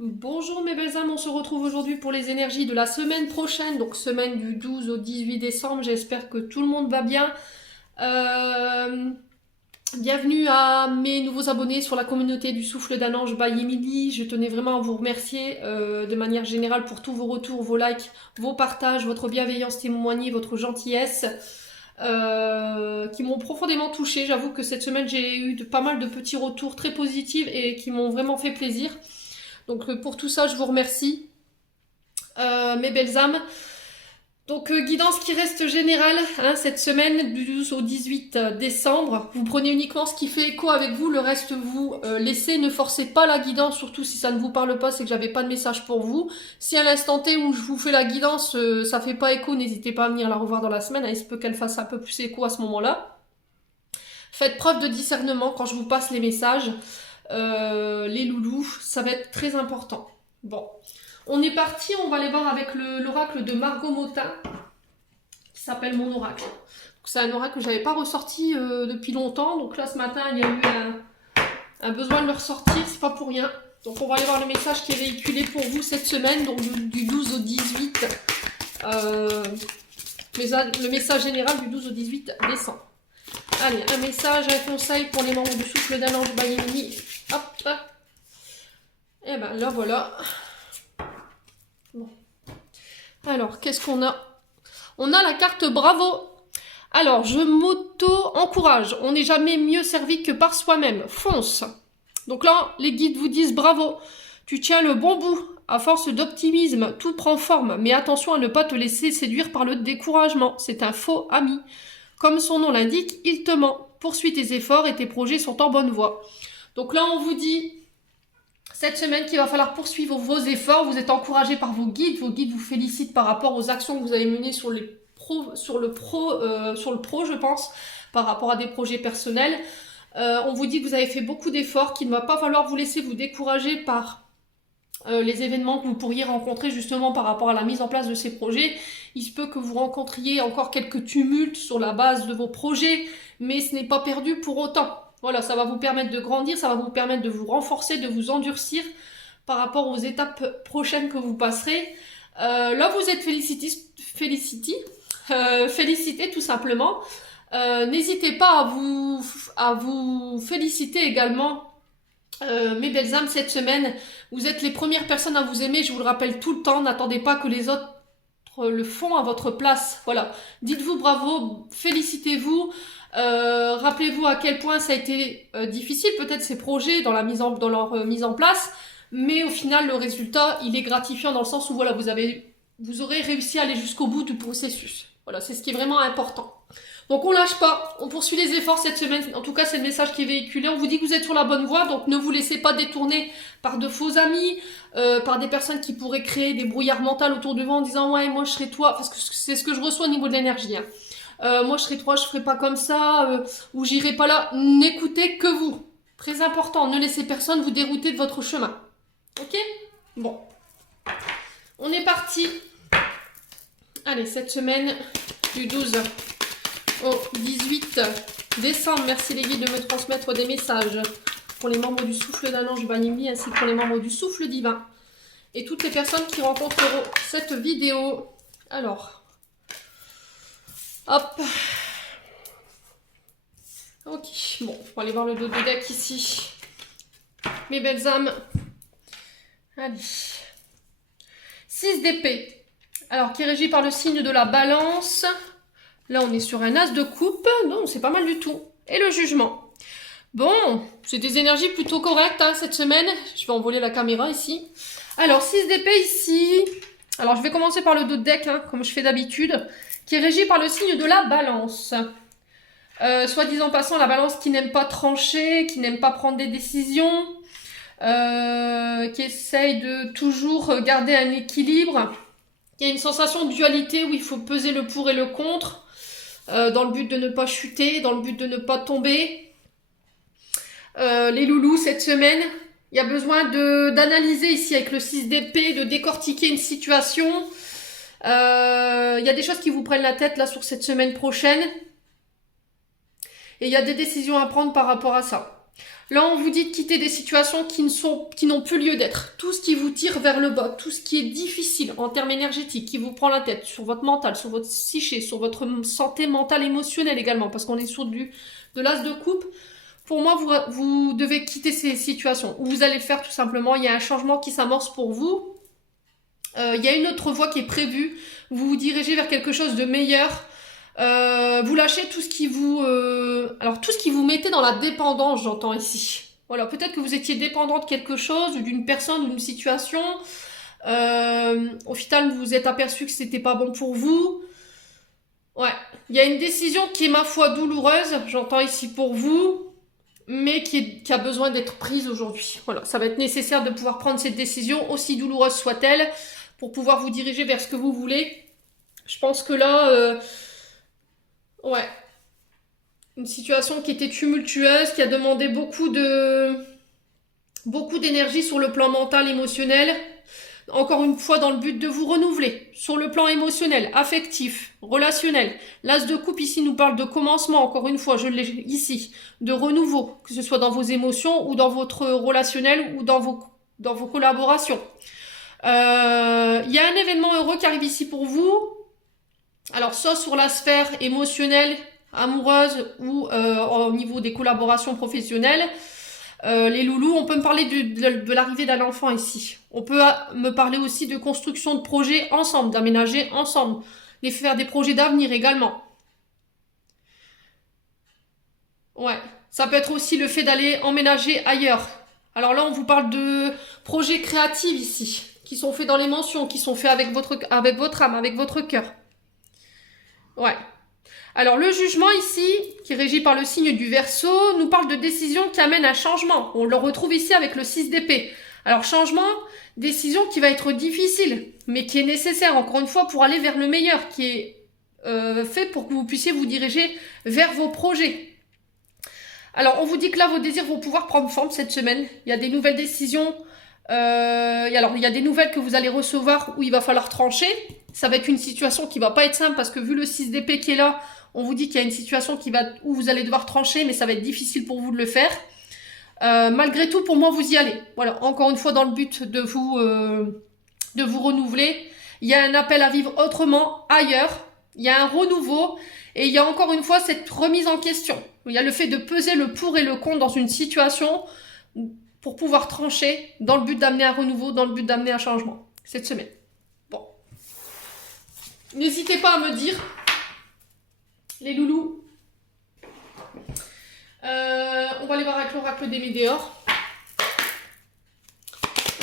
Bonjour mes belles âmes, on se retrouve aujourd'hui pour les énergies de la semaine prochaine, donc semaine du 12 au 18 décembre. J'espère que tout le monde va bien. Euh, Bienvenue à mes nouveaux abonnés sur la communauté du Souffle d'un Ange by Emily. Je tenais vraiment à vous remercier de manière générale pour tous vos retours, vos likes, vos partages, votre bienveillance témoignée, votre gentillesse. Qui m'ont profondément touchée. J'avoue que cette semaine j'ai eu pas mal de petits retours très positifs et qui m'ont vraiment fait plaisir. Donc pour tout ça, je vous remercie, mes belles âmes. Donc guidance qui reste générale hein, cette semaine du 12 au 18 décembre. Vous prenez uniquement ce qui fait écho avec vous, le reste vous laissez. Ne forcez pas la guidance, surtout si ça ne vous parle pas, c'est que j'avais pas de message pour vous. Si à l'instant T où je vous fais la guidance, ça fait pas écho, n'hésitez pas à venir la revoir dans la semaine. Il se peut qu'elle fasse un peu plus écho à ce moment-là. Faites preuve de discernement quand je vous passe les messages. Les loulous, ça va être très important. Bon, on est parti, on va aller voir avec l'oracle de Margot Motin, qui s'appelle mon oracle. C'est un oracle que j'avais pas ressorti depuis longtemps, donc là ce matin il y a eu un besoin de le ressortir, c'est pas pour rien. Donc on va aller voir le message qui est véhiculé pour vous cette semaine, donc du 12 au 18, le message général du 12 au 18 décembre. Allez, un message, un conseil pour les membres du Souffle d'un Ange by Emily. Hop. Et ben là voilà. Bon. Alors, qu'est-ce qu'on a? On a la carte Bravo. Alors, je m'auto-encourage. On n'est jamais mieux servi que par soi-même. Fonce. Donc là, les guides vous disent bravo. Tu tiens le bon bout. À force d'optimisme, tout prend forme. Mais attention à ne pas te laisser séduire par le découragement. C'est un faux ami. Comme son nom l'indique, il te ment. Poursuis tes efforts et tes projets sont en bonne voie. Donc là, on vous dit cette semaine qu'il va falloir poursuivre vos efforts. Vous êtes encouragé par vos guides. Vos guides vous félicitent par rapport aux actions que vous avez menées sur le pro, je pense, par rapport à des projets personnels. On vous dit que vous avez fait beaucoup d'efforts, qu'il ne va pas falloir vous laisser vous décourager par les événements que vous pourriez rencontrer justement par rapport à la mise en place de ces projets. Il se peut que vous rencontriez encore quelques tumultes sur la base de vos projets, mais ce n'est pas perdu pour autant. Voilà, ça va vous permettre de grandir, ça va vous permettre de vous renforcer, de vous endurcir par rapport aux étapes prochaines que vous passerez. Là, vous êtes félicité tout simplement. N'hésitez pas à vous féliciter également. Mes belles âmes, cette semaine, vous êtes les premières personnes à vous aimer, je vous le rappelle tout le temps, n'attendez pas que les autres le font à votre place. Voilà, dites-vous bravo, félicitez-vous, rappelez-vous à quel point ça a été difficile, peut-être ces projets dans leur mise en place, mais au final, le résultat, il est gratifiant dans le sens où voilà, vous aurez réussi à aller jusqu'au bout du processus. Voilà, c'est ce qui est vraiment important. Donc on lâche pas, on poursuit les efforts cette semaine, en tout cas c'est le message qui est véhiculé, on vous dit que vous êtes sur la bonne voie, donc ne vous laissez pas détourner par de faux amis, par des personnes qui pourraient créer des brouillards mentaux autour de vous en disant ouais moi je serai toi, parce que c'est ce que je reçois au niveau de l'énergie, hein. Moi je serai toi, je ferai pas comme ça, ou j'irai pas là, n'écoutez que vous, très important, ne laissez personne vous dérouter de votre chemin, ok? Bon, on est parti, allez cette semaine du 12 au 18 décembre. Merci les guides de me transmettre des messages pour les membres du Souffle d'un Ange Banimi ainsi que pour les membres du Souffle Divin et toutes les personnes qui rencontreront cette vidéo. Alors, hop. Ok, bon, on va aller voir le dos de deck ici. Mes belles âmes. Allez. 6 d'épée. Alors, qui est régi par le signe de la balance. Là, on est sur un as de coupe. Non, c'est pas mal du tout. Et le jugement. Bon, c'est des énergies plutôt correctes hein, cette semaine. Je vais envoler la caméra ici. Alors, 6 d'épée ici. Alors, je vais commencer par le dos de deck, hein, comme je fais d'habitude. Qui est régi par le signe de la balance. Soit disant passant, la balance qui n'aime pas trancher, qui n'aime pas prendre des décisions. Qui essaye de toujours garder un équilibre. Il y a une sensation de dualité où il faut peser le pour et le contre. Dans le but de ne pas chuter, dans le but de ne pas tomber. Les loulous, cette semaine, il y a besoin d'analyser ici avec le 6 d'épée, de décortiquer une situation. Il y a des choses qui vous prennent la tête là sur cette semaine prochaine. Et il y a des décisions à prendre par rapport à ça. Là, on vous dit de quitter des situations qui n'ont plus lieu d'être. Tout ce qui vous tire vers le bas, tout ce qui est difficile en termes énergétiques, qui vous prend la tête, sur votre mental, sur votre psyché, sur votre santé mentale émotionnelle également, parce qu'on est sur de l'as de coupe. Pour moi, vous devez quitter ces situations. Vous allez le faire tout simplement. Il y a un changement qui s'amorce pour vous. Il y a une autre voie qui est prévue. Vous vous dirigez vers quelque chose de meilleur. Vous lâchez tout ce qui vous... alors, tout ce qui vous mettait dans la dépendance, j'entends ici. Voilà, peut-être que vous étiez dépendant de quelque chose, ou d'une personne, ou d'une situation. Au final, vous vous êtes aperçu que c'était pas bon pour vous. Ouais, il y a une décision qui est, ma foi, douloureuse, j'entends ici pour vous, mais qui a besoin d'être prise aujourd'hui. Voilà, ça va être nécessaire de pouvoir prendre cette décision, aussi douloureuse soit-elle, pour pouvoir vous diriger vers ce que vous voulez. Je pense que là... ouais, une situation qui était tumultueuse, qui a demandé beaucoup d'énergie sur le plan mental, émotionnel. Encore une fois, dans le but de vous renouveler sur le plan émotionnel, affectif, relationnel. L'as de coupe ici nous parle de commencement, encore une fois, je l'ai ici, de renouveau, que ce soit dans vos émotions ou dans votre relationnel ou dans vos collaborations. Il y a un événement heureux qui arrive ici pour vous. Alors, soit sur la sphère émotionnelle, amoureuse ou au niveau des collaborations professionnelles. Les loulous, on peut me parler de l'arrivée d'un enfant ici. On peut me parler aussi de construction de projets ensemble, d'aménager ensemble, de faire des projets d'avenir également. Ouais, ça peut être aussi le fait d'aller emménager ailleurs. Alors là, on vous parle de projets créatifs ici, qui sont faits dans l'émotion, qui sont faits avec votre âme, avec votre cœur. Ouais. Alors le jugement ici, qui est régi par le signe du Verseau, nous parle de décision qui amène à changement. On le retrouve ici avec le 6 d'épée. Alors changement, décision qui va être difficile, mais qui est nécessaire, encore une fois, pour aller vers le meilleur, qui est fait pour que vous puissiez vous diriger vers vos projets. Alors on vous dit que là, vos désirs vont pouvoir prendre forme cette semaine. Il y a des nouvelles décisions. Alors il y a des nouvelles que vous allez recevoir où il va falloir trancher. Ça va être une situation qui va pas être simple parce que vu le 6 d'épée qui est là, on vous dit qu'il y a une situation où vous allez devoir trancher, mais ça va être difficile pour vous de le faire. Malgré tout, pour moi, vous y allez. Voilà, encore une fois, dans le but de vous renouveler. Il y a un appel à vivre autrement, ailleurs. Il y a un renouveau. Et il y a encore une fois cette remise en question. Il y a le fait de peser le pour et le contre dans une situation pour pouvoir trancher dans le but d'amener un renouveau, dans le but d'amener un changement cette semaine. Bon. N'hésitez pas à me dire, les loulous. On va aller voir avec l'oracle des Médéors.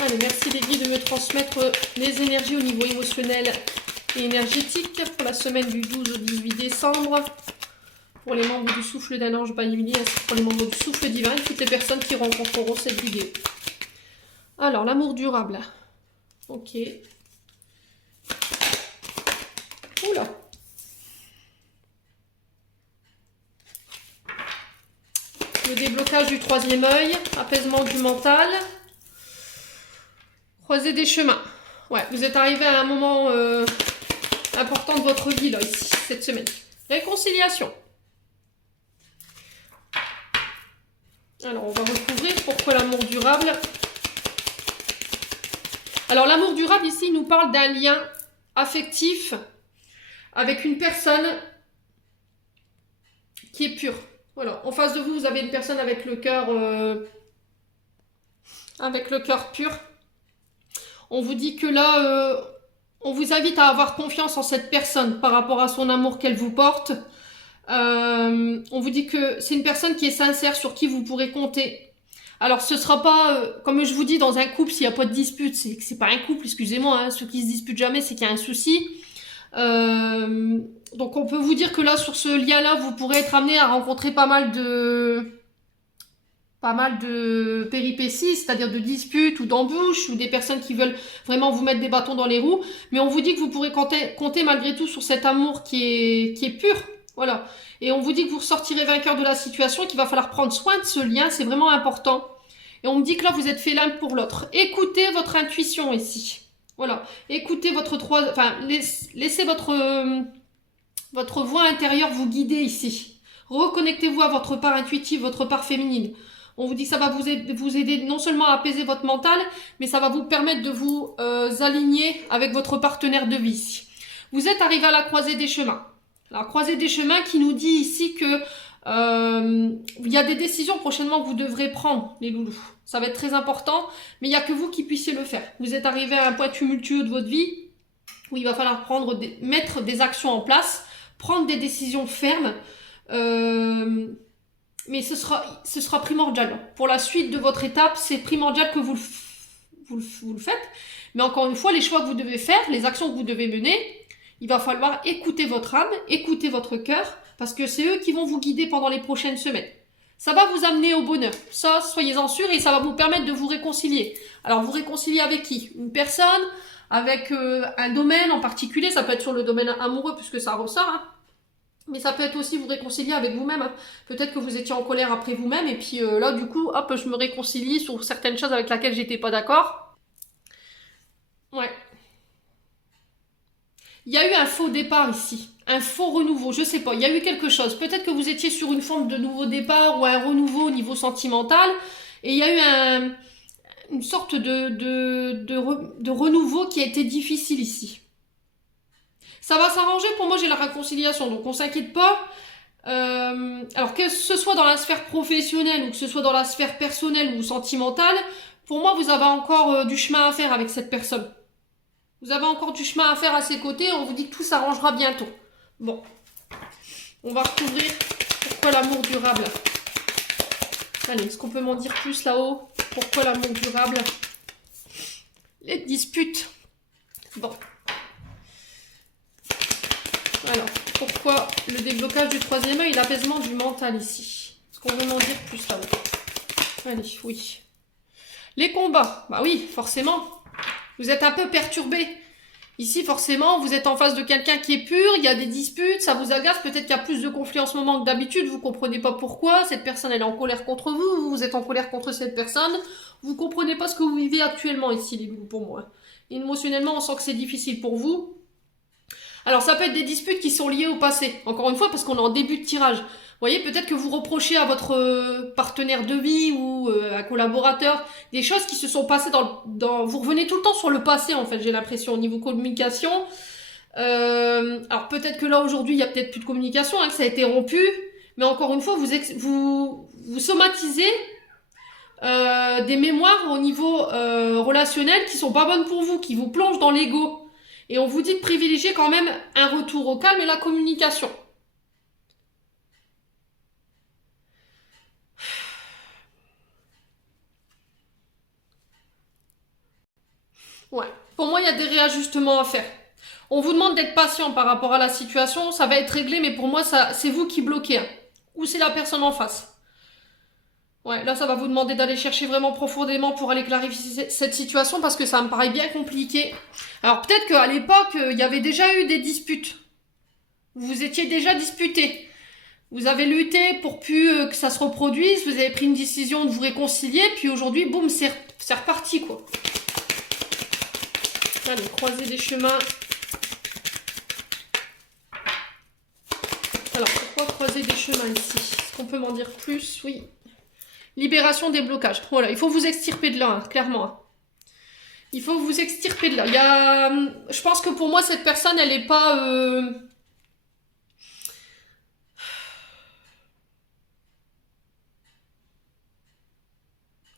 Allez, merci les guides de me transmettre les énergies au niveau émotionnel et énergétique pour la semaine du 12 au 18 décembre. Pour les membres du souffle d'un ange béni, ainsi que pour les membres du souffle divin et toutes les personnes qui rencontreront cette vidéo. Alors, l'amour durable. Ok. Oula. Le déblocage du troisième œil, apaisement du mental, croiser des chemins. Ouais, vous êtes arrivé à un moment important de votre vie, là, ici, cette semaine. Réconciliation. Alors, on va recouvrir pourquoi l'amour durable. Alors, l'amour durable, ici, nous parle d'un lien affectif avec une personne qui est pure. Voilà, en face de vous, vous avez une personne avec le cœur pur. On vous dit que là, on vous invite à avoir confiance en cette personne par rapport à son amour qu'elle vous porte. On vous dit que c'est une personne qui est sincère, sur qui vous pourrez compter. Alors, ce sera pas, comme je vous dis, dans un couple, s'il n'y a pas de dispute, c'est pas un couple, excusez-moi, hein, ceux qui se disputent jamais, c'est qu'il y a un souci. Donc on peut vous dire que là, sur ce lien-là, vous pourrez être amené à rencontrer pas mal de péripéties, c'est-à-dire de disputes ou d'embûches, ou des personnes qui veulent vraiment vous mettre des bâtons dans les roues. Mais on vous dit que vous pourrez compter malgré tout sur cet amour qui est pur. Voilà. Et on vous dit que vous ressortirez vainqueur de la situation et qu'il va falloir prendre soin de ce lien, c'est vraiment important. Et on me dit que là, vous êtes fait l'un pour l'autre. Écoutez votre intuition ici. Voilà. Écoutez laissez votre voix intérieure vous guider ici. Reconnectez-vous à votre part intuitive, votre part féminine. On vous dit que ça va vous aider non seulement à apaiser votre mental, mais ça va vous permettre de vous aligner avec votre partenaire de vie. Vous êtes arrivé à la croisée des chemins. La croisée des chemins qui nous dit ici que il y a des décisions prochainement que vous devrez prendre, les loulous. Ça va être très important, mais il n'y a que vous qui puissiez le faire. Vous êtes arrivé à un point tumultueux de votre vie où il va falloir mettre des actions en place, prendre des décisions fermes, mais ce sera primordial. Pour la suite de votre étape, c'est primordial que vous le faites. Mais encore une fois, les choix que vous devez faire, les actions que vous devez mener, il va falloir écouter votre âme, écouter votre cœur, parce que c'est eux qui vont vous guider pendant les prochaines semaines. Ça va vous amener au bonheur. Ça, soyez-en sûrs, et ça va vous permettre de vous réconcilier. Alors, vous réconcilier avec qui? Une personne, avec un domaine en particulier. Ça peut être sur le domaine amoureux, puisque ça ressort, hein. Mais ça peut être aussi vous réconcilier avec vous-même. Hein. Peut-être que vous étiez en colère après vous-même, et puis là, du coup, hop, je me réconcilie sur certaines choses avec lesquelles j'étais pas d'accord. Ouais. Il y a eu un faux départ ici, un faux renouveau, je sais pas, il y a eu quelque chose. Peut-être que vous étiez sur une forme de nouveau départ ou un renouveau au niveau sentimental, et il y a eu une sorte de renouveau qui a été difficile ici. Ça va s'arranger, pour moi j'ai la réconciliation, donc on s'inquiète pas. Alors que ce soit dans la sphère professionnelle ou que ce soit dans la sphère personnelle ou sentimentale, pour moi vous avez encore du chemin à faire avec cette personne. Vous avez encore du chemin à faire à ses côtés, on vous dit que tout s'arrangera bientôt. Bon, on va recouvrir pourquoi l'amour durable. Allez, est-ce qu'on peut m'en dire plus là-haut? Pourquoi l'amour durable? Les disputes. Bon. Alors, pourquoi le déblocage du troisième œil et l'apaisement du mental ici? Est-ce qu'on veut m'en dire plus là-haut? Allez, oui. Les combats, bah oui, forcément. Vous êtes un peu perturbé. Ici, forcément, vous êtes en face de quelqu'un qui est pur, il y a des disputes, ça vous agace, peut-être qu'il y a plus de conflits en ce moment que d'habitude, vous comprenez pas pourquoi, cette personne elle est en colère contre vous, vous êtes en colère contre cette personne, vous comprenez pas ce que vous vivez actuellement ici, les loups, pour moi. Émotionnellement, on sent que c'est difficile pour vous. Alors, ça peut être des disputes qui sont liées au passé, encore une fois, parce qu'on est en début de tirage. Vous voyez, peut-être que vous reprochez à votre partenaire de vie ou un collaborateur des choses qui se sont passées Vous revenez tout le temps sur le passé, en fait, j'ai l'impression, au niveau communication. Alors, peut-être que là, aujourd'hui, il y a peut-être plus de communication, hein, que ça a été rompu. Mais encore une fois, vous somatisez des mémoires au niveau relationnel qui sont pas bonnes pour vous, qui vous plongent dans l'ego. Et on vous dit de privilégier quand même un retour au calme et la communication. Ouais. Pour moi, il y a des réajustements à faire. On vous demande d'être patient par rapport à la situation. Ça va être réglé, mais pour moi, c'est vous qui bloquez. Hein. Ou c'est la personne en face. Ouais, là, ça va vous demander d'aller chercher vraiment profondément pour aller clarifier cette situation parce que ça me paraît bien compliqué. Alors, peut-être qu'à l'époque, il y avait déjà eu des disputes. Vous vous étiez déjà disputés. Vous avez lutté pour plus que ça se reproduise. Vous avez pris une décision de vous réconcilier. Puis aujourd'hui, boum, c'est reparti, quoi. Allez, croiser des chemins. Alors, pourquoi croiser des chemins ici? Est-ce qu'on peut m'en dire plus? Oui. Libération des blocages. Voilà, il faut vous extirper de là, hein, clairement. Hein. Il faut vous extirper de là. Je pense que pour moi, cette personne, elle n'est pas...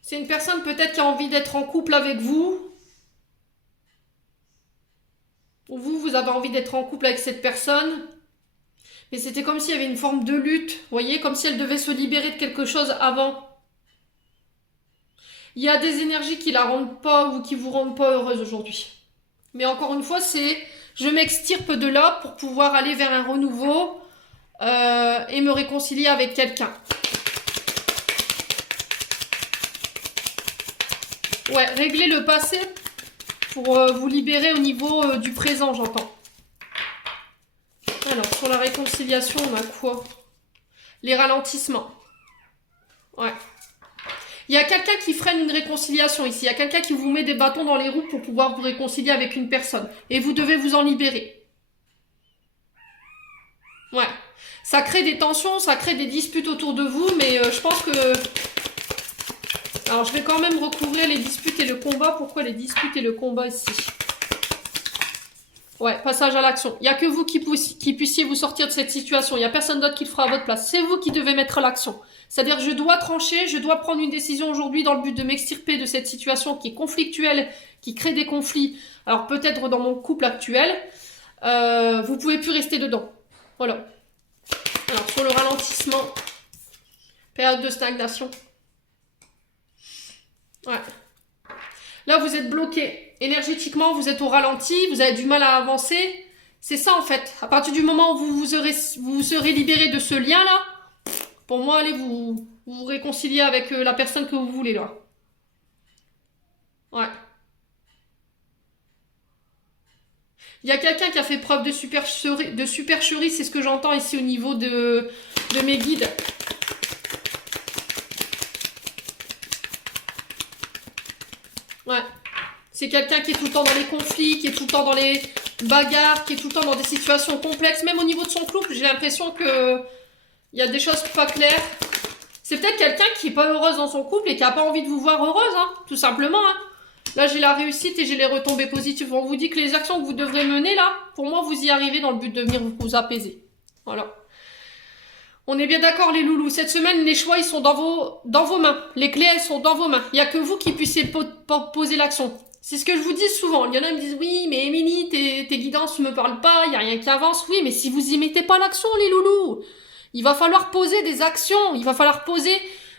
C'est une personne peut-être qui a envie d'être en couple avec vous. Ou vous avez envie d'être en couple avec cette personne. Mais c'était comme s'il y avait une forme de lutte. Vous voyez, comme si elle devait se libérer de quelque chose avant. Il y a des énergies qui la rendent pas ou qui vous rendent pas heureuse aujourd'hui. Mais encore une fois, je m'extirpe de là pour pouvoir aller vers un renouveau et me réconcilier avec quelqu'un. Ouais, régler le passé pour vous libérer au niveau du présent, j'entends. Alors, sur la réconciliation, on a quoi? Les ralentissements. Ouais. Il y a quelqu'un qui freine une réconciliation ici. Il y a quelqu'un qui vous met des bâtons dans les roues pour pouvoir vous réconcilier avec une personne. Et vous devez vous en libérer. Ouais. Ça crée des tensions, ça crée des disputes autour de vous, mais je pense que Alors, je vais quand même recouvrir les disputes et le combat. Pourquoi les disputes et le combat ici? Ouais, passage à l'action. Il n'y a que vous qui puissiez vous sortir de cette situation. Il n'y a personne d'autre qui le fera à votre place. C'est vous qui devez mettre l'action. C'est-à-dire, je dois trancher, je dois prendre une décision aujourd'hui dans le but de m'extirper de cette situation qui est conflictuelle, qui crée des conflits. Alors, peut-être dans mon couple actuel, vous pouvez plus rester dedans. Voilà. Alors, sur le ralentissement, période de stagnation. Ouais. Là, vous êtes bloqué. Énergétiquement, vous êtes au ralenti, vous avez du mal à avancer. C'est ça, en fait. À partir du moment où vous serez libéré de ce lien-là, pour moi, allez vous réconcilier avec la personne que vous voulez, là. Ouais. Il y a quelqu'un qui a fait preuve de supercherie, c'est ce que j'entends ici au niveau de mes guides. Ouais. C'est quelqu'un qui est tout le temps dans les conflits, qui est tout le temps dans les bagarres, qui est tout le temps dans des situations complexes. Même au niveau de son couple, j'ai l'impression que il y a des choses pas claires. C'est peut-être quelqu'un qui est pas heureuse dans son couple et qui a pas envie de vous voir heureuse, hein, tout simplement. Hein. Là, j'ai la réussite et j'ai les retombées positives. On vous dit que les actions que vous devrez mener, là, pour moi, vous y arrivez dans le but de venir vous apaiser. Voilà. On est bien d'accord, les loulous. Cette semaine, les choix, ils sont dans vos mains. Les clés, elles sont dans vos mains. Il n'y a que vous qui puissiez poser l'action. C'est ce que je vous dis souvent. Il y en a qui me disent, oui, mais Émilie, tes guidances ne me parlent pas, il n'y a rien qui avance. Oui, mais si vous y mettez pas l'action, les loulous, il va falloir poser des actions. Il va falloir poser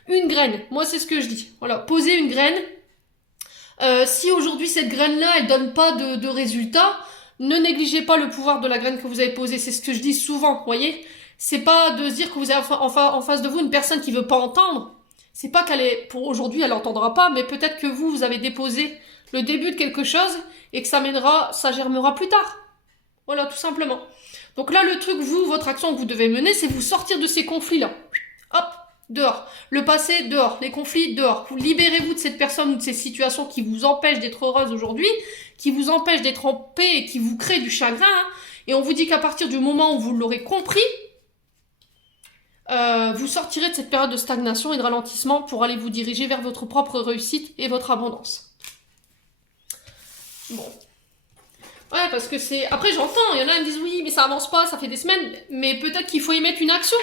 une graine. Moi, c'est ce que je dis. Voilà, poser une graine. Si aujourd'hui, cette graine-là, elle donne pas de résultat, ne négligez pas le pouvoir de la graine que vous avez posée. C'est ce que je dis souvent, vous voyez. C'est pas de se dire que vous avez en face de vous une personne qui veut pas entendre. C'est pas qu'elle est, pour aujourd'hui, elle entendra pas, mais peut-être que vous avez déposé le début de quelque chose et que ça germera plus tard. Voilà, tout simplement. Donc là, le truc, votre action que vous devez mener, c'est vous sortir de ces conflits-là. Hop, dehors. Le passé, dehors. Les conflits, dehors. Vous libérez-vous de cette personne ou de ces situations qui vous empêchent d'être heureuse aujourd'hui, qui vous empêchent d'être en paix et qui vous créent du chagrin. Hein. Et on vous dit qu'à partir du moment où vous l'aurez compris, vous sortirez de cette période de stagnation et de ralentissement pour aller vous diriger vers votre propre réussite et votre abondance. Bon. Ouais, parce que c'est... Après, j'entends, il y en a qui me disent, oui, mais ça avance pas, ça fait des semaines, mais peut-être qu'il faut y mettre une action.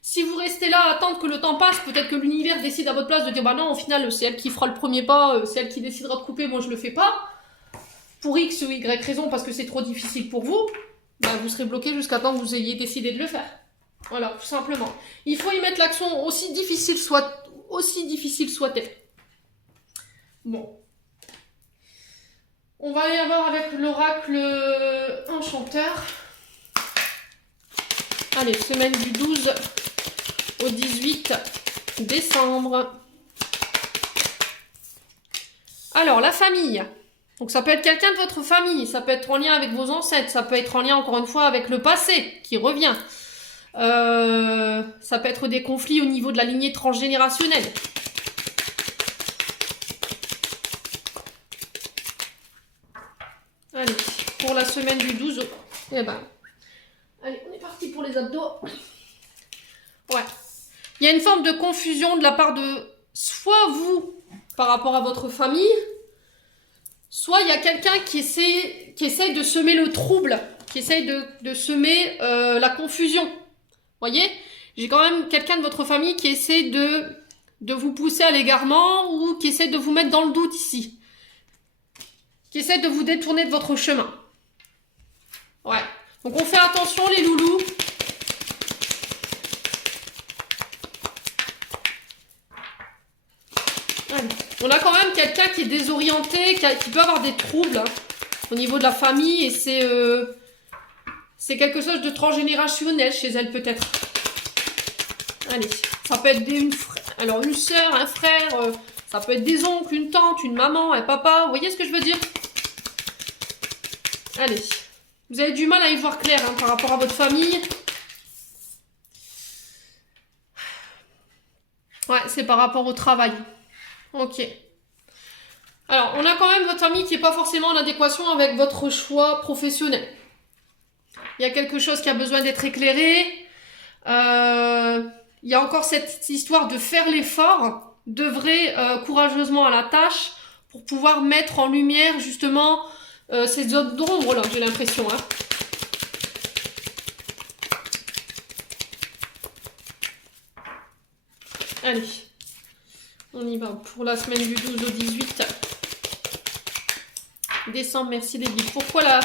Si vous restez là à attendre que le temps passe, peut-être que l'univers décide à votre place de dire, bah non, au final, c'est elle qui fera le premier pas, c'est elle qui décidera de couper, moi je le fais pas. Pour X ou Y raison, parce que c'est trop difficile pour vous, bah vous serez bloqué jusqu'à temps que vous ayez décidé de le faire. Voilà, tout simplement. Il faut y mettre l'action aussi difficile soit-elle. Bon. On va aller voir avec l'oracle enchanteur. Allez, semaine du 12 au 18 décembre. Alors, la famille. Donc, ça peut être quelqu'un de votre famille. Ça peut être en lien avec vos ancêtres. Ça peut être en lien, encore une fois, avec le passé qui revient. Ça peut être des conflits au niveau de la lignée transgénérationnelle. Allez, pour la semaine du 12. Eh ben, allez, on est parti pour les abdos. Ouais. Il y a une forme de confusion de la part de soit vous par rapport à votre famille, soit il y a quelqu'un qui essaye de semer le trouble, qui essaye de semer la confusion. Voyez, j'ai quand même quelqu'un de votre famille qui essaie de vous pousser à l'égarement ou qui essaie de vous mettre dans le doute ici. Qui essaie de vous détourner de votre chemin. Ouais. Donc on fait attention les loulous. Allez. On a quand même quelqu'un qui est désorienté, qui peut avoir des troubles hein, au niveau de la famille et c'est quelque chose de transgénérationnel chez elle peut-être. Allez, ça peut être une sœur, un frère, ça peut être des oncles, une tante, une maman, un papa. Vous voyez ce que je veux dire? Allez, vous avez du mal à y voir clair hein, par rapport à votre famille. Ouais, c'est par rapport au travail. Ok. Alors, on a quand même votre famille qui n'est pas forcément en adéquation avec votre choix professionnel. Il y a quelque chose qui a besoin d'être éclairé. Il y a encore cette histoire de faire l'effort. Devrez courageusement à la tâche pour pouvoir mettre en lumière justement ces zones d'ombre là, j'ai l'impression. Hein. Allez, on y va pour la semaine du 12 au 18 décembre. Merci les guides. Pourquoi la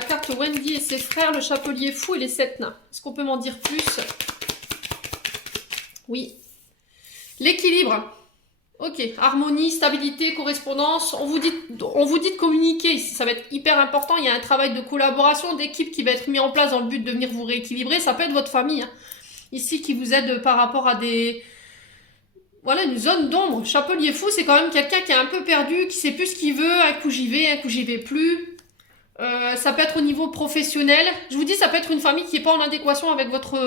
carte Wendy et ses frères, le chapelier fou et les 7 nains? Est-ce qu'on peut m'en dire plus? Oui. L'équilibre. Ok. Harmonie, stabilité, correspondance. On vous dit de communiquer ici. Ça va être hyper important. Il y a un travail de collaboration, d'équipe qui va être mis en place dans le but de venir vous rééquilibrer. Ça peut être votre famille. Hein. Ici, qui vous aide par rapport à des... Voilà, une zone d'ombre. Chapelier fou, c'est quand même quelqu'un qui est un peu perdu, qui sait plus ce qu'il veut. Un coup j'y vais, un coup j'y vais plus. Ça peut être au niveau professionnel. Je vous dis, ça peut être une famille qui n'est pas en adéquation avec votre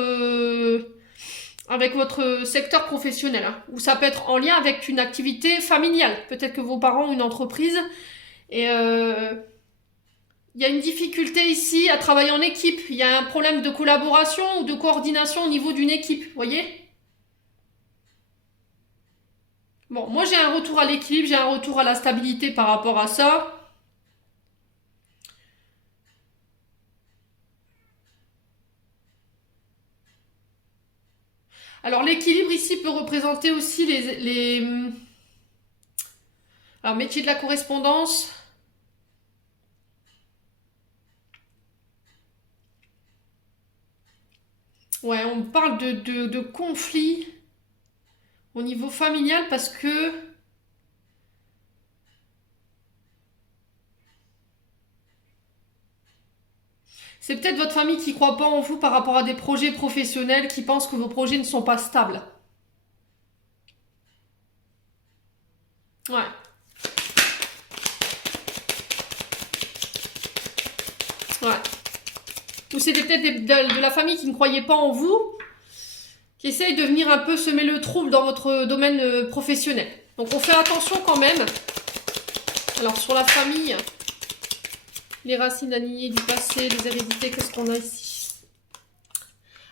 secteur professionnel. Hein. Ou ça peut être en lien avec une activité familiale. Peut-être que vos parents ont une entreprise. Et il y a une difficulté ici à travailler en équipe. Il y a un problème de collaboration ou de coordination au niveau d'une équipe. Vous voyez ? Bon, moi j'ai un retour à l'équilibre, j'ai un retour à la stabilité par rapport à ça. Alors l'équilibre ici peut représenter aussi Alors métier de la correspondance. Ouais, on parle de conflit au niveau familial parce que... C'est peut-être votre famille qui ne croit pas en vous par rapport à des projets professionnels, qui pense que vos projets ne sont pas stables. Ouais. Ouais. Ou c'était peut-être de la famille qui ne croyait pas en vous, qui essaye de venir un peu semer le trouble dans votre domaine professionnel. Donc on fait attention quand même. Alors sur la famille, les racines alignées du passé, les hérédités, qu'est-ce qu'on a ici?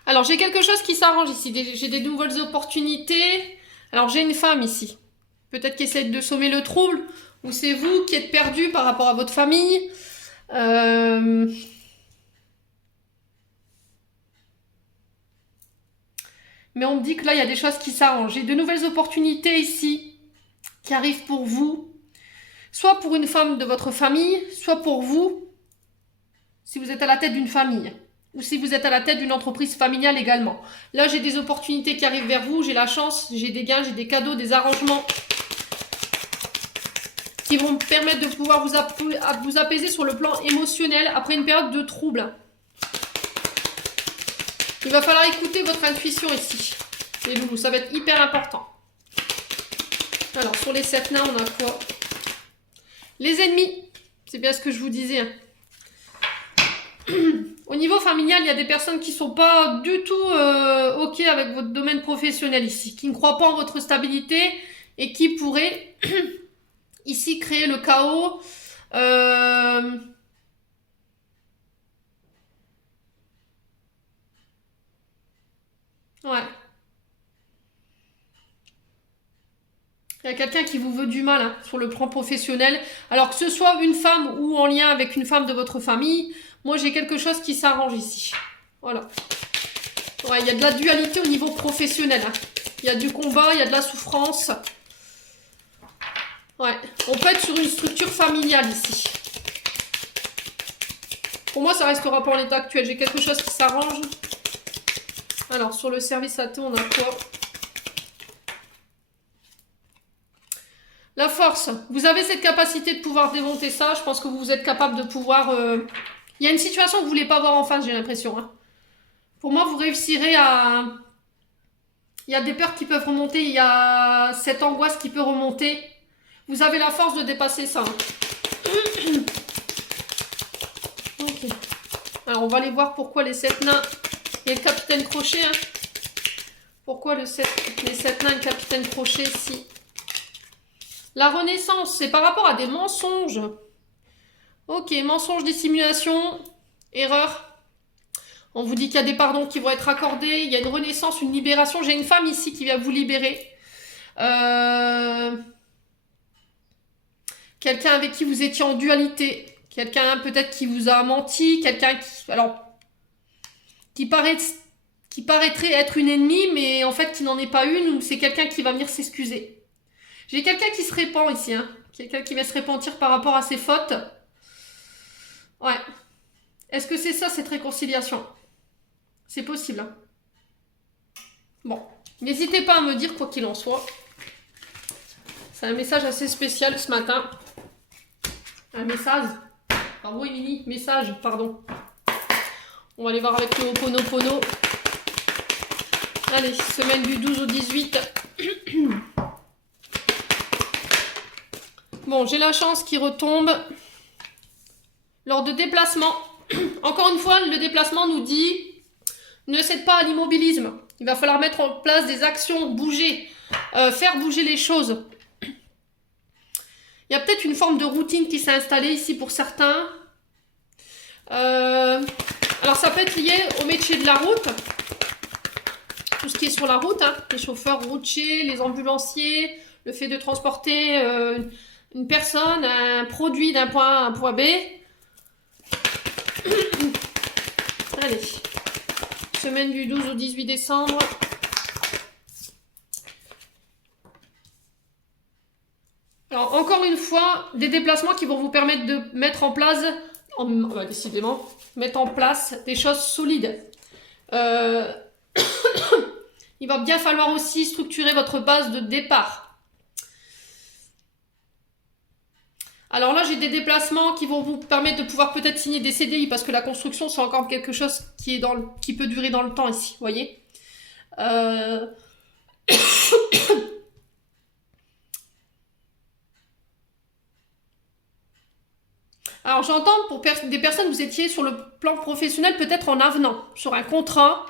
Alors j'ai quelque chose qui s'arrange ici, j'ai des nouvelles opportunités. Alors j'ai une femme ici, peut-être qui essaie de sommer le trouble, ou c'est vous qui êtes perdu par rapport à votre famille. Mais on me dit que là, il y a des choses qui s'arrangent. J'ai de nouvelles opportunités ici qui arrivent pour vous. Soit pour une femme de votre famille, soit pour vous, si vous êtes à la tête d'une famille. Ou si vous êtes à la tête d'une entreprise familiale également. Là, j'ai des opportunités qui arrivent vers vous. J'ai la chance, j'ai des gains, j'ai des cadeaux, des arrangements qui vont me permettre de pouvoir vous apaiser sur le plan émotionnel après une période de trouble. Il va falloir écouter votre intuition ici. Les loulous, ça va être hyper important. Alors, sur les 7 nains, on a quoi? Les ennemis. C'est bien ce que je vous disais. Hein. Au niveau familial, il y a des personnes qui ne sont pas du tout OK avec votre domaine professionnel ici, qui ne croient pas en votre stabilité et qui pourraient ici créer le chaos. Ouais. Il y a quelqu'un qui vous veut du mal hein, sur le plan professionnel. Alors que ce soit une femme ou en lien avec une femme de votre famille, moi j'ai quelque chose qui s'arrange ici. Voilà. Ouais, il y a de la dualité au niveau professionnel. Hein. Il y a du combat, il y a de la souffrance. Ouais, on peut être sur une structure familiale ici. Pour moi, ça restera pas en l'état actuel. J'ai quelque chose qui s'arrange. Alors, sur le service à thé, on a quoi? La force. Vous avez cette capacité de pouvoir démonter ça. Je pense que vous êtes capable de pouvoir... Il y a une situation que vous ne voulez pas voir en face, j'ai l'impression. Hein. Pour moi, vous réussirez à... Il y a des peurs qui peuvent remonter. Il y a cette angoisse qui peut remonter. Vous avez la force de dépasser ça. Hein. Ok. Alors, on va aller voir pourquoi les 7 nains et le capitaine Crochet. Hein. Pourquoi les 7 nains et le capitaine Crochet ici? La renaissance, c'est par rapport à des mensonges. Ok, mensonges, dissimulation, erreur. On vous dit qu'il y a des pardons qui vont être accordés, il y a une renaissance, une libération. J'ai une femme ici qui vient vous libérer. Quelqu'un avec qui vous étiez en dualité. Quelqu'un peut-être qui vous a menti. Quelqu'un qui paraîtrait être une ennemie, mais en fait qui n'en est pas une, ou c'est quelqu'un qui va venir s'excuser. J'ai quelqu'un qui se répand ici, hein. Quelqu'un qui va se repentir par rapport à ses fautes. Ouais. Est-ce que c'est ça, cette réconciliation? C'est possible, hein. Bon. N'hésitez pas à me dire quoi qu'il en soit. C'est un message assez spécial ce matin. Un message. Bravo Émilie, message, pardon. On va aller voir avec le Ho'oponopono. Allez, semaine du 12 au 18. Bon, j'ai la chance qui retombe. Lors de déplacement. Encore une fois, le déplacement nous dit ne cède pas à l'immobilisme. Il va falloir mettre en place des actions, bouger, faire bouger les choses. Il y a peut-être une forme de routine qui s'est installée ici pour certains. Alors ça peut être lié au métier de la route. Tout ce qui est sur la route, hein, les chauffeurs routiers, les ambulanciers, le fait de transporter une personne, un produit d'un point A à un point B. Allez, semaine du 12 au 18 décembre. Alors, encore une fois, des déplacements qui vont vous permettre de mettre en place, décidément, mettre en place des choses solides. Il va bien falloir aussi structurer votre base de départ. Alors là, j'ai des déplacements qui vont vous permettre de pouvoir peut-être signer des CDI, parce que la construction, c'est encore quelque chose qui peut durer dans le temps ici, vous voyez. Alors j'entends pour des personnes, vous étiez sur le plan professionnel peut-être en avenant, sur un contrat.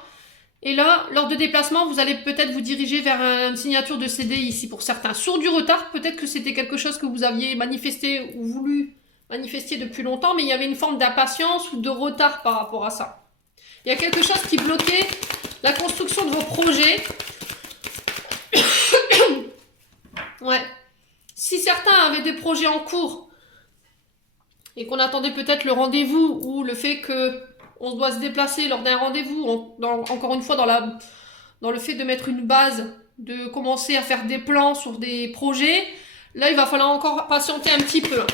Et là, lors de déplacement, vous allez peut-être vous diriger vers une signature de CDI ici pour certains. Sur du retard, peut-être que c'était quelque chose que vous aviez manifesté ou voulu manifester depuis longtemps, mais il y avait une forme d'impatience ou de retard par rapport à ça. Il y a quelque chose qui bloquait la construction de vos projets. Ouais. Si certains avaient des projets en cours et qu'on attendait peut-être le rendez-vous ou le fait que on doit se déplacer lors d'un rendez-vous, encore une fois dans le fait de mettre une base, de commencer à faire des plans sur des projets, là il va falloir encore patienter un petit peu.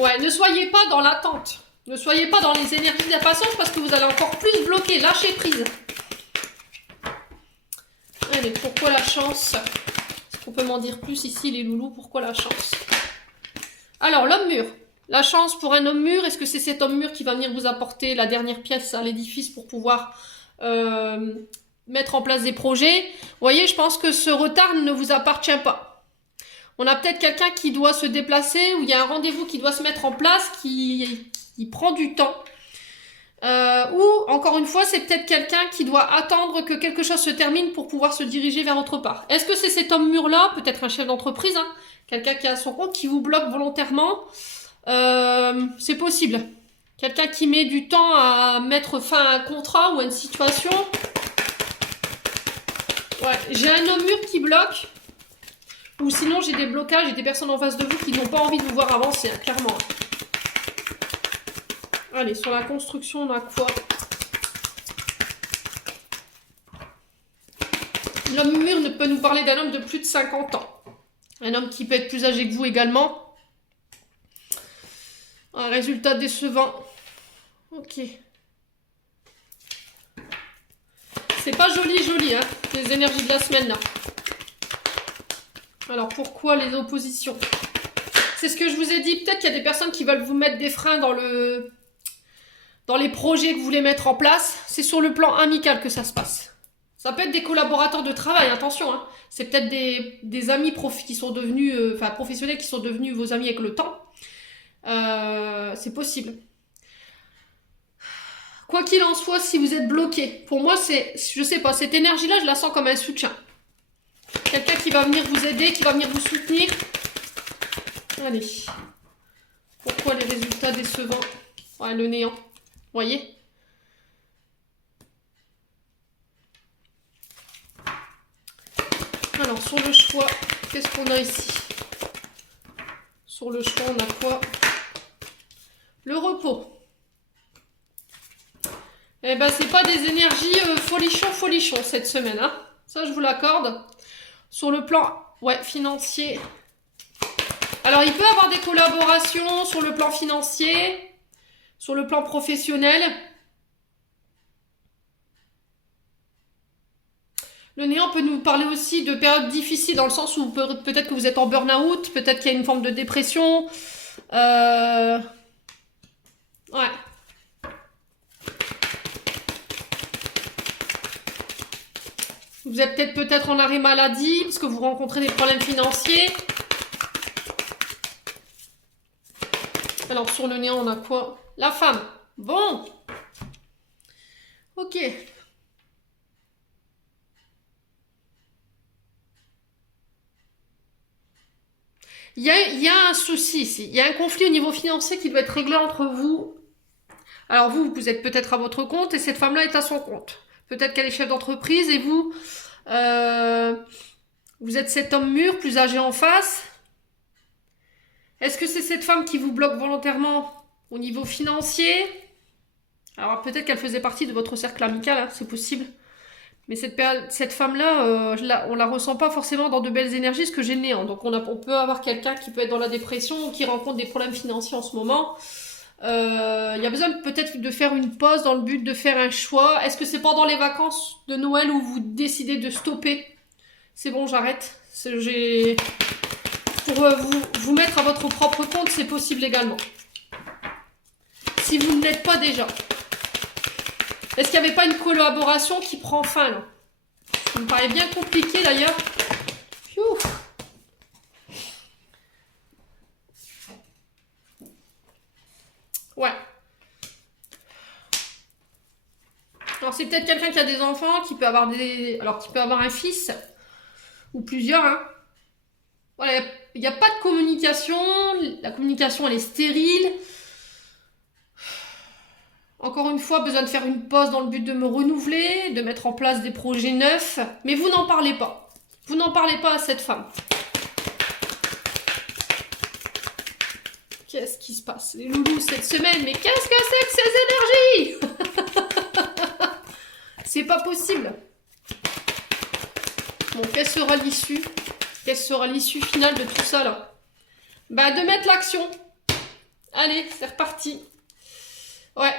Ouais, ne soyez pas dans l'attente, ne soyez pas dans les énergies d'impatience parce que vous allez encore plus bloquer, lâcher prise. Allez, pourquoi la chance? Est-ce qu'on peut m'en dire plus ici les loulous? Pourquoi la chance? Alors, l'homme mûr. La chance pour un homme mûr, est-ce que c'est cet homme mûr qui va venir vous apporter la dernière pièce à l'édifice pour pouvoir mettre en place des projets? Vous voyez, je pense que ce retard ne vous appartient pas. On a peut-être quelqu'un qui doit se déplacer, ou il y a un rendez-vous qui doit se mettre en place, qui prend du temps. Ou, encore une fois, c'est peut-être quelqu'un qui doit attendre que quelque chose se termine pour pouvoir se diriger vers autre part. Est-ce que c'est cet homme mûr-là, peut-être un chef d'entreprise, hein, quelqu'un qui a son compte, qui vous bloque volontairement? C'est possible. Quelqu'un qui met du temps à mettre fin à un contrat ou à une situation. Ouais, j'ai un homme mûr qui bloque. Ou sinon j'ai des blocages et des personnes en face de vous qui n'ont pas envie de vous voir avancer, hein, clairement. Allez, sur la construction, on a quoi? L'homme mûr ne peut nous parler d'un homme de plus de 50 ans. Un homme qui peut être plus âgé que vous également. Un résultat décevant. Ok. C'est pas joli, hein, les énergies de la semaine, là. Alors, pourquoi les oppositions? C'est ce que je vous ai dit. Peut-être qu'il y a des personnes qui veulent vous mettre des freins dans les projets que vous voulez mettre en place. C'est sur le plan amical que ça se passe. Ça peut être des collaborateurs de travail, attention, hein. C'est peut-être des amis qui sont devenus, professionnels qui sont devenus vos amis avec le temps. C'est possible. Quoi qu'il en soit, si vous êtes bloqué, pour moi, je sais pas, cette énergie-là, je la sens comme un soutien. Quelqu'un qui va venir vous aider, qui va venir vous soutenir. Allez. Pourquoi les résultats décevants? Ouais, le néant. Vous voyez? Alors, sur le choix, qu'est-ce qu'on a ici? Sur le choix, on a quoi? Le repos. Eh ben, c'est pas des énergies folichon cette semaine, hein. Ça, je vous l'accorde. Sur le plan, ouais, financier. Alors, il peut y avoir des collaborations sur le plan financier, sur le plan professionnel. Le néant peut nous parler aussi de périodes difficiles dans le sens où peut-être que vous êtes en burn-out, peut-être qu'il y a une forme de dépression. Ouais. Vous êtes peut-être en arrêt maladie parce que vous rencontrez des problèmes financiers. Alors sur le néant, on a quoi? La femme. Bon. Ok. Il y a un souci ici. Il y a un conflit au niveau financier qui doit être réglé entre vous. Alors vous êtes peut-être à votre compte et cette femme-là est à son compte. Peut-être qu'elle est chef d'entreprise et vous êtes cet homme mûr, plus âgé en face. Est-ce que c'est cette femme qui vous bloque volontairement au niveau financier? Alors peut-être qu'elle faisait partie de votre cercle amical, hein, c'est possible. Mais cette femme-là, on la ressent pas forcément dans de belles énergies, ce que j'ai le néant. Donc on peut avoir quelqu'un qui peut être dans la dépression ou qui rencontre des problèmes financiers en ce moment. Il y a besoin peut-être de faire une pause dans le but de faire un choix. Est-ce que c'est pendant les vacances de Noël où vous décidez de stopper? C'est bon, j'arrête. Pour vous mettre à votre propre compte, c'est possible également. Si vous ne l'êtes pas déjà. Est-ce qu'il n'y avait pas une collaboration qui prend fin là? Ça me paraît bien compliqué d'ailleurs. Ouais. Alors c'est peut-être quelqu'un qui a des enfants, qui peut avoir un fils ou plusieurs. Hein. Voilà, il n'y a pas de communication. La communication elle est stérile. Encore une fois, besoin de faire une pause dans le but de me renouveler, de mettre en place des projets neufs. Mais vous n'en parlez pas. Vous n'en parlez pas à cette femme. Qu'est-ce qui se passe, les loulous, cette semaine? Mais qu'est-ce que c'est que ces énergies? C'est pas possible. Bon, quelle sera l'issue? Quelle sera l'issue finale de tout ça, là? Bah, de mettre l'action. Allez, c'est reparti. Ouais,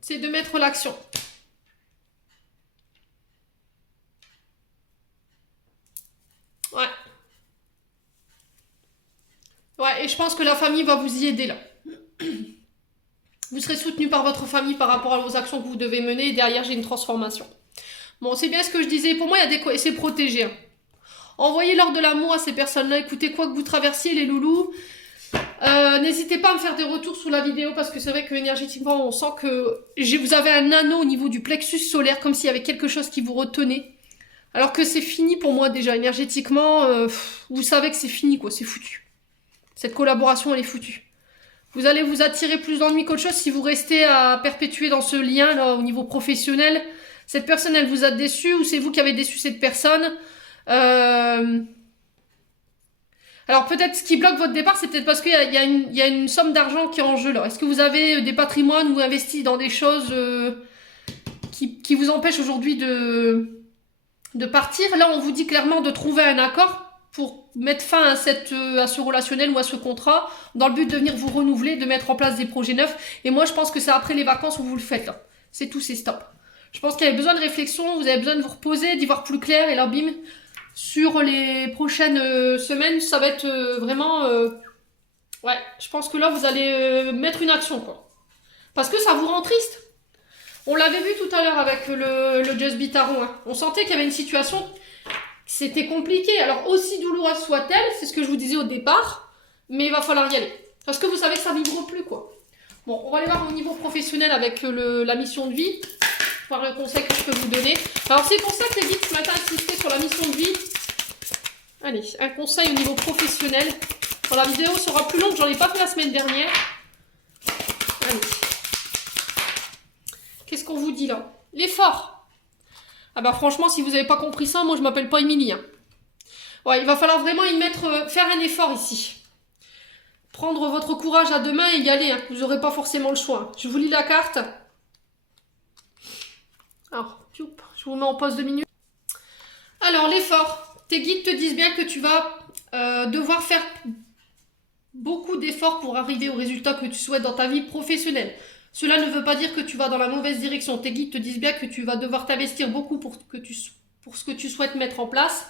c'est de mettre l'action. Ouais. Ouais, et je pense que la famille va vous y aider, là. Vous serez soutenu par votre famille par rapport aux actions que vous devez mener. Et derrière, j'ai une transformation. Bon, c'est bien ce que je disais. Pour moi, il y a des... c'est protégé. Hein. Envoyez-leur de l'amour à ces personnes-là. Écoutez, quoi que vous traversiez, les loulous. N'hésitez pas à me faire des retours sous la vidéo parce que c'est vrai que énergétiquement, on sent que vous avez un anneau au niveau du plexus solaire, comme s'il y avait quelque chose qui vous retenait. Alors que c'est fini pour moi déjà. Énergétiquement, vous savez que c'est fini, quoi. C'est foutu. Cette collaboration, elle est foutue. Vous allez vous attirer plus d'ennuis qu'autre chose si vous restez à perpétuer dans ce lien là au niveau professionnel. Cette personne, elle vous a déçu ou c'est vous qui avez déçu cette personne. Alors peut-être ce qui bloque votre départ, c'est peut-être parce qu'il y a une somme d'argent qui est en jeu là. Est-ce que vous avez des patrimoines ou investi dans des choses qui vous empêchent aujourd'hui de partir? Là, on vous dit clairement de trouver un accord pour mettre fin à ce relationnel ou à ce contrat, dans le but de venir vous renouveler, de mettre en place des projets neufs. Et moi, je pense que c'est après les vacances où vous le faites. Là. C'est tout, c'est stop. Je pense qu'il y a besoin de réflexion, vous avez besoin de vous reposer, d'y voir plus clair. Et là, bim, sur les prochaines semaines, ça va être vraiment... ouais, je pense que là, vous allez mettre une action, quoi. Parce que ça vous rend triste. On l'avait vu tout à l'heure avec le Just Be Tarot. Hein. On sentait qu'il y avait une situation... C'était compliqué. Alors, aussi douloureuse soit-elle, c'est ce que je vous disais au départ, mais il va falloir y aller. Parce que vous savez que ça vibre plus, quoi. Bon, on va aller voir au niveau professionnel avec la mission de vie, voir le conseil que je peux vous donner. Alors, c'est pour ça que les guides ce matin insistaient sur la mission de vie. Allez, un conseil au niveau professionnel. Bon, la vidéo sera plus longue, j'en ai pas fait la semaine dernière. Allez. qu'on vous dit là? L'effort. Ah bah franchement, si vous n'avez pas compris ça, moi je m'appelle pas Émilie. Hein. Ouais, il va falloir vraiment faire un effort ici. Prendre votre courage à deux mains et y aller. Hein. Vous n'aurez pas forcément le choix. Je vous lis la carte. Alors, je vous mets en pause 2 minutes. Alors, l'effort. Tes guides te disent bien que tu vas devoir faire beaucoup d'efforts pour arriver au résultat que tu souhaites dans ta vie professionnelle. Cela ne veut pas dire que tu vas dans la mauvaise direction. Tes guides te disent bien que tu vas devoir t'investir beaucoup pour ce que tu souhaites mettre en place.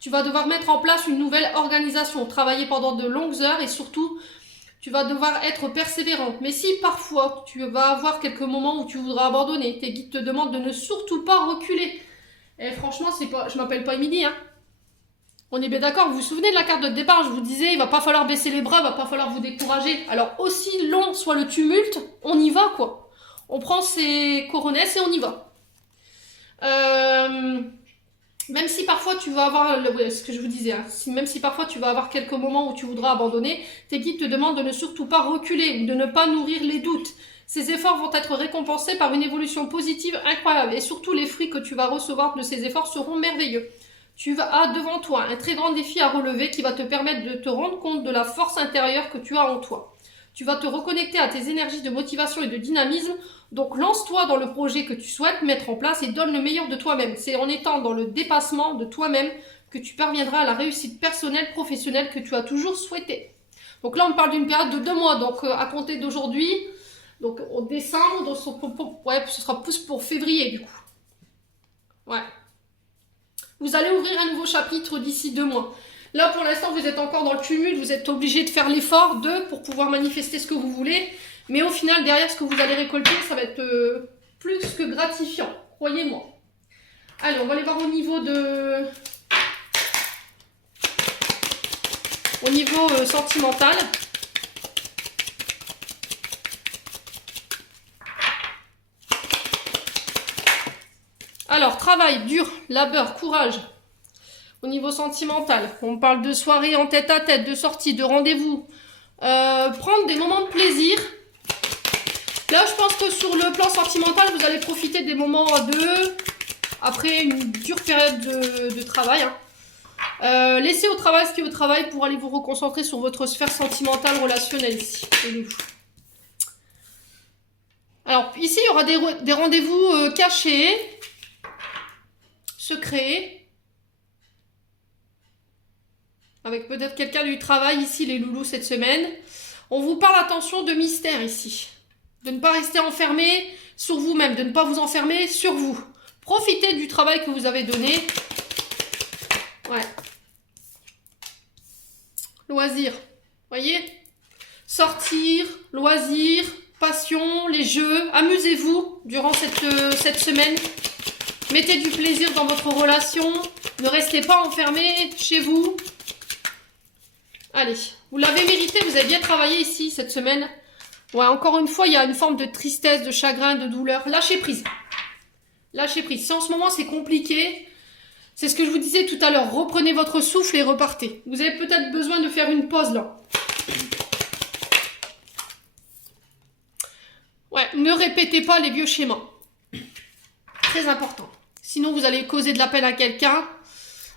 Tu vas devoir mettre en place une nouvelle organisation, travailler pendant de longues heures et surtout, tu vas devoir être persévérant. Mais si parfois, tu vas avoir quelques moments où tu voudras abandonner, tes guides te demandent de ne surtout pas reculer. Et franchement, je m'appelle pas Émilie, hein. On est bien d'accord, vous vous souvenez de la carte de départ, je vous disais, il va pas falloir baisser les bras, il va pas falloir vous décourager. Alors, aussi long soit le tumulte, on y va, quoi. On prend ses coronesses et on y va. Même si parfois tu vas avoir, ce que je vous disais, hein, même si parfois tu vas avoir quelques moments où tu voudras abandonner, tes guides te demandent de ne surtout pas reculer ou de ne pas nourrir les doutes. Ces efforts vont être récompensés par une évolution positive incroyable et surtout les fruits que tu vas recevoir de ces efforts seront merveilleux. Tu as devant toi un très grand défi à relever qui va te permettre de te rendre compte de la force intérieure que tu as en toi. Tu vas te reconnecter à tes énergies de motivation et de dynamisme. Donc lance-toi dans le projet que tu souhaites mettre en place et donne le meilleur de toi-même. C'est en étant dans le dépassement de toi-même que tu parviendras à la réussite personnelle, professionnelle que tu as toujours souhaité. Donc là, on parle d'une période de 2 mois. Donc à compter d'aujourd'hui, donc au décembre, ouais, ce sera plus pour février du coup. Ouais. Vous allez ouvrir un nouveau chapitre d'ici 2 mois. Là, pour l'instant, vous êtes encore dans le tumulte, vous êtes obligé de faire l'effort pour pouvoir manifester ce que vous voulez. Mais au final, derrière ce que vous allez récolter, ça va être plus que gratifiant, croyez-moi. Allez, on va aller voir au niveau sentimental. Alors, travail, dur, labeur, courage. Au niveau sentimental, on parle de soirée en tête-à-tête, de sortie, de rendez-vous. Prendre des moments de plaisir. Là, je pense que sur le plan sentimental, vous allez profiter des moments à deux, après une dure période de travail. Hein. Laissez au travail ce qui est au travail pour aller vous reconcentrer sur votre sphère sentimentale relationnelle ici. Alors, ici, il y aura des rendez-vous cachés, secrets, avec peut-être quelqu'un du travail ici, les loulous, cette semaine. On vous parle, attention, de mystère ici. De ne pas rester enfermé sur vous-même, de ne pas vous enfermer sur vous. Profitez du travail que vous avez donné. Ouais. Loisirs. Voyez? Sortir, loisirs, passion, les jeux. Amusez-vous durant cette semaine. Mettez du plaisir dans votre relation. Ne restez pas enfermé chez vous. Allez, vous l'avez mérité, vous avez bien travaillé ici cette semaine. Ouais, encore une fois, il y a une forme de tristesse, de chagrin, de douleur. Lâchez prise. Lâchez prise. Si en ce moment c'est compliqué, c'est ce que je vous disais tout à l'heure. Reprenez votre souffle et repartez. Vous avez peut-être besoin de faire une pause là. Ouais, ne répétez pas les vieux schémas. Très important. Sinon, vous allez causer de la peine à quelqu'un.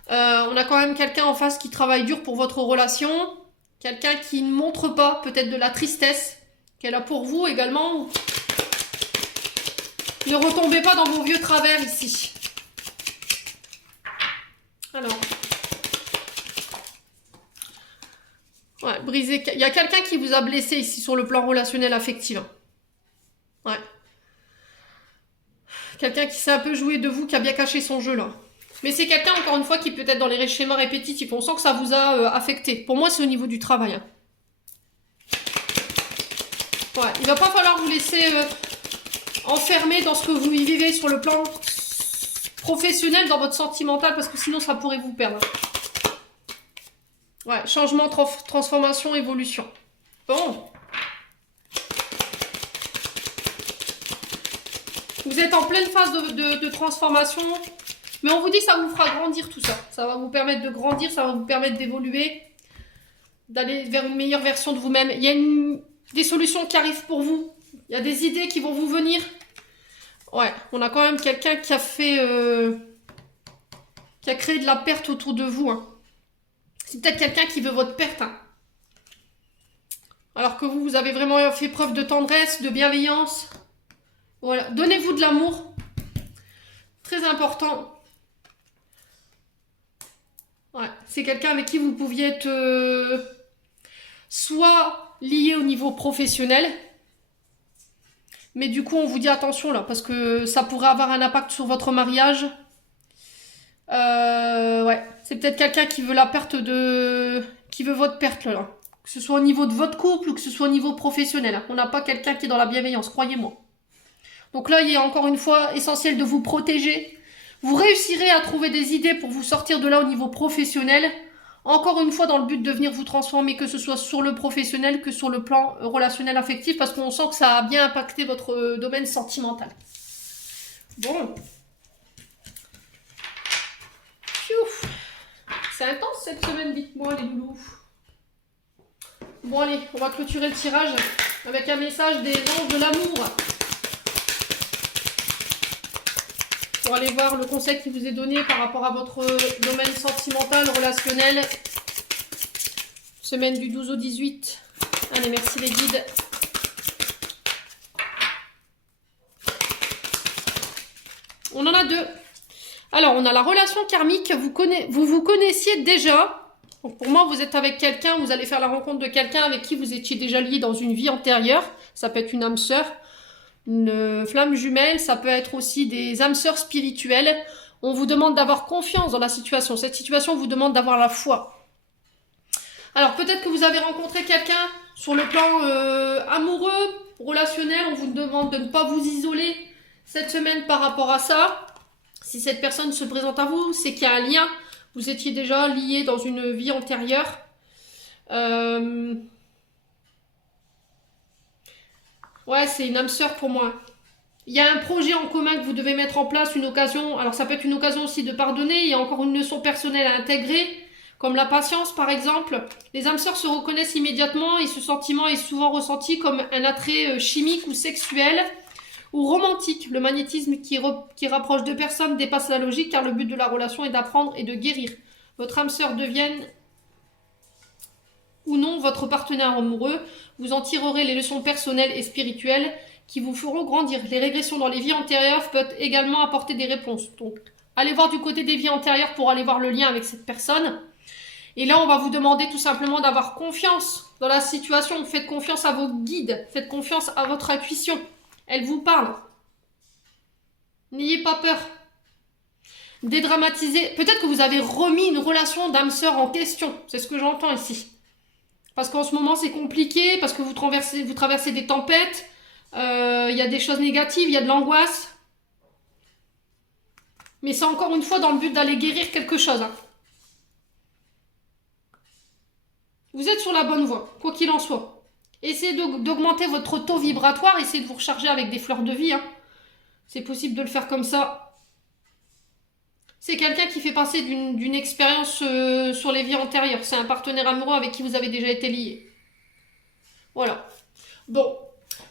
On a quand même quelqu'un en face qui travaille dur pour votre relation. Quelqu'un qui ne montre pas peut-être de la tristesse qu'elle a pour vous également. Ne retombez pas dans vos vieux travers ici. Alors. Ouais, brisé. Il y a quelqu'un qui vous a blessé ici sur le plan relationnel affectif. Ouais. Quelqu'un qui s'est un peu joué de vous, qui a bien caché son jeu là. Mais c'est quelqu'un, encore une fois, qui peut être dans les schémas répétitifs. On sent que ça vous a affecté. Pour moi, c'est au niveau du travail. Hein. Ouais, il va pas falloir vous laisser enfermer dans ce que vous vivez sur le plan professionnel, dans votre sentimental, parce que sinon, ça pourrait vous perdre. Ouais, changement, transformation, évolution. Bon. Vous êtes en pleine phase de transformation. Mais on vous dit que ça vous fera grandir tout ça. Ça va vous permettre de grandir, ça va vous permettre d'évoluer, d'aller vers une meilleure version de vous-même. Il y a des solutions qui arrivent pour vous. Il y a des idées qui vont vous venir. Ouais, on a quand même quelqu'un qui a fait... qui a créé de la perte autour de vous. Hein. C'est peut-être quelqu'un qui veut votre perte. Hein. Alors que vous, vous avez vraiment fait preuve de tendresse, de bienveillance. Voilà, donnez-vous de l'amour. Très important. Ouais, c'est quelqu'un avec qui vous pouviez être soit lié au niveau professionnel, mais du coup on vous dit attention là, parce que ça pourrait avoir un impact sur votre mariage. Ouais, c'est peut-être quelqu'un qui veut la perte de... qui veut votre perte là. Que ce soit au niveau de votre couple ou que ce soit au niveau professionnel. On n'a pas quelqu'un qui est dans la bienveillance, croyez-moi. Donc là, il est encore une fois essentiel de vous protéger. Vous réussirez à trouver des idées pour vous sortir de là au niveau professionnel. Encore une fois, dans le but de venir vous transformer, que ce soit sur le professionnel que sur le plan relationnel affectif, parce qu'on sent que ça a bien impacté votre domaine sentimental. Bon. Pfiou. C'est intense cette semaine, dites-moi les loulous. Bon allez, on va clôturer le tirage avec un message des anges de l'amour. Pour aller voir le conseil qui vous est donné par rapport à votre domaine sentimental, relationnel. Semaine du 12 au 18. Allez, merci les guides. On en a deux. Alors, on a la relation karmique. Vous vous connaissiez déjà. Donc pour moi, vous êtes avec quelqu'un, vous allez faire la rencontre de quelqu'un avec qui vous étiez déjà lié dans une vie antérieure. Ça peut être une âme sœur, une flamme jumelle, ça peut être aussi des âmes sœurs spirituelles. On vous demande d'avoir confiance dans la situation. Cette situation vous demande d'avoir la foi. Alors peut-être que vous avez rencontré quelqu'un sur le plan amoureux, relationnel. On vous demande de ne pas vous isoler cette semaine par rapport à ça. Si cette personne se présente à vous, c'est qu'il y a un lien. Vous étiez déjà liés dans une vie antérieure. Ouais, c'est une âme sœur pour moi. Il y a un projet en commun que vous devez mettre en place, une occasion. Alors ça peut être une occasion aussi de pardonner. Il y a encore une leçon personnelle à intégrer, comme la patience par exemple. Les âmes sœurs se reconnaissent immédiatement et ce sentiment est souvent ressenti comme un attrait chimique ou sexuel ou romantique. Le magnétisme qui rapproche deux personnes dépasse la logique car le but de la relation est d'apprendre et de guérir. Votre âme sœur devienne ou non votre partenaire amoureux. Vous en tirerez les leçons personnelles et spirituelles qui vous feront grandir. Les régressions dans les vies antérieures peuvent également apporter des réponses. Donc, allez voir du côté des vies antérieures pour aller voir le lien avec cette personne. Et là, on va vous demander tout simplement d'avoir confiance dans la situation. Faites confiance à vos guides. Faites confiance à votre intuition. Elle vous parle. N'ayez pas peur. Dédramatisez. Peut-être que vous avez remis une relation d'âme sœur en question. C'est ce que j'entends ici. Parce qu'en ce moment, c'est compliqué. Parce que vous traversez des tempêtes. Il y a des choses négatives. Il y a de l'angoisse. Mais c'est encore une fois dans le but d'aller guérir quelque chose. Hein. Vous êtes sur la bonne voie, quoi qu'il en soit. Essayez d'augmenter votre taux vibratoire, essayez de vous recharger avec des fleurs de vie. Hein. C'est possible de le faire comme ça. C'est quelqu'un qui fait passer d'une expérience sur les vies antérieures. C'est un partenaire amoureux avec qui vous avez déjà été lié. Voilà. Bon,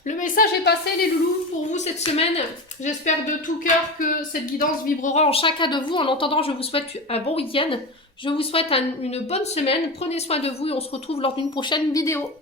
le message est passé les loulous pour vous cette semaine. J'espère de tout cœur que cette guidance vibrera en chacun de vous. En attendant, je vous souhaite un bon week-end. Je vous souhaite une bonne semaine. Prenez soin de vous et on se retrouve lors d'une prochaine vidéo.